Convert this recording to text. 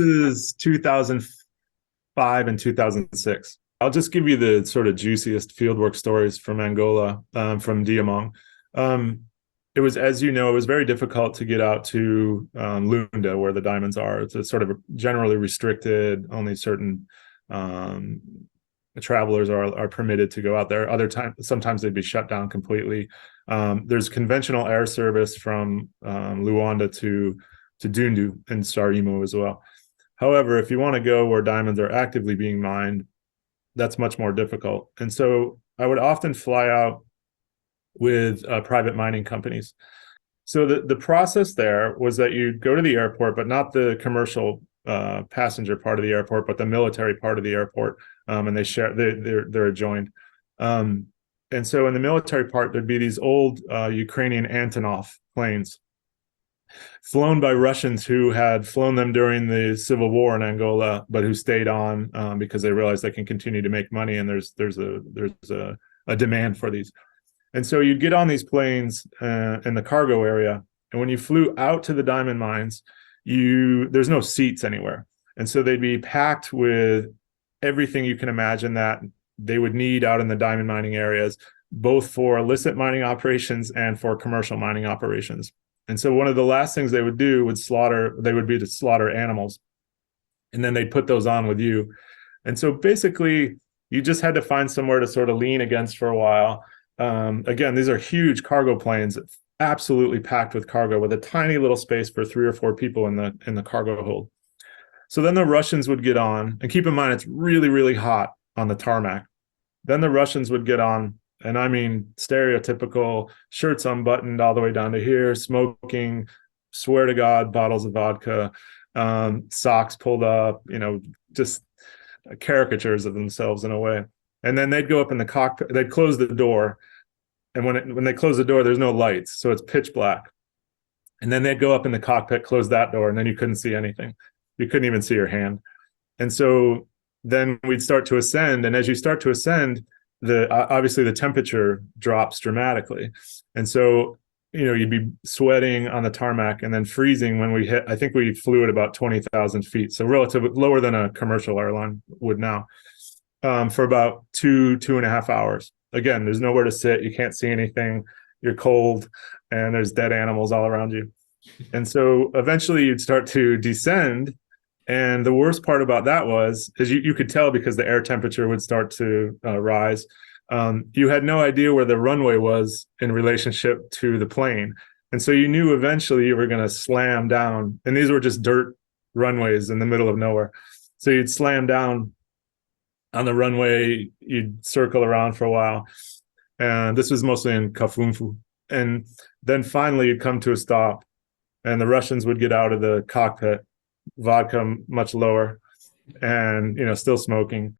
is 2005 and 2006. I'll just give you the sort of juiciest fieldwork stories from Angola, from Diamong. It was, as you know, it was very difficult to get out to Lunda, where the diamonds are. It's a sort of generally restricted, only certain travelers are permitted to go out there. Other times, sometimes they'd be shut down completely. There's conventional air service from Luanda to Dundu and Sarimo as well. However, if you want to go where diamonds are actively being mined, that's much more difficult. And so I would often fly out with private mining companies. So the process there was that you'd go to the airport, but not the commercial passenger part of the airport, but the military part of the airport, and they're adjoined. And so in the military part, there'd be these old Ukrainian Antonov planes flown by Russians who had flown them during the civil war in Angola, but who stayed on because they realized they can continue to make money, and there's a demand for these. And so you'd get on these planes in the cargo area, and when you flew out to the diamond mines, there's no seats anywhere. And so they'd be packed with everything you can imagine that they would need out in the diamond mining areas, both for illicit mining operations and for commercial mining operations. And so one of the last things they would do would be to slaughter animals. And then they'd put those on with you. And so basically, you just had to find somewhere to sort of lean against for a while. Again, these are huge cargo planes, absolutely packed with cargo, with a tiny little space for 3 or 4 people in the cargo hold. So then the Russians would get on, and keep in mind, it's really, really hot on the tarmac. Then the Russians would get on, and I mean, stereotypical shirts unbuttoned all the way down to here, smoking, swear to God, bottles of vodka, socks pulled up, just caricatures of themselves in a way. And then they'd go up in the cockpit, they'd close the door. And when they close the door, there's no lights, so it's pitch black. And then they'd go up in the cockpit, close that door, and then you couldn't see anything. You couldn't even see your hand. And so then we'd start to ascend. And as you start to ascend, obviously the temperature drops dramatically. And so, you'd be sweating on the tarmac and then freezing when we hit, I think we flew at about 20,000 feet. So relatively lower than a commercial airline would now, for about 2.5 hours. Again, there's nowhere to sit. You can't see anything. You're cold, and there's dead animals all around you. And so eventually you'd start to descend. And the worst part about that is you could tell, because the air temperature would start to rise. You had no idea where the runway was in relationship to the plane. And so you knew eventually you were going to slam down. And these were just dirt runways in the middle of nowhere. So you'd slam down on the runway, you'd circle around for a while. And this was mostly in Kafumfu. And then finally you'd come to a stop, and the Russians would get out of the cockpit, vodka much lower, and still smoking.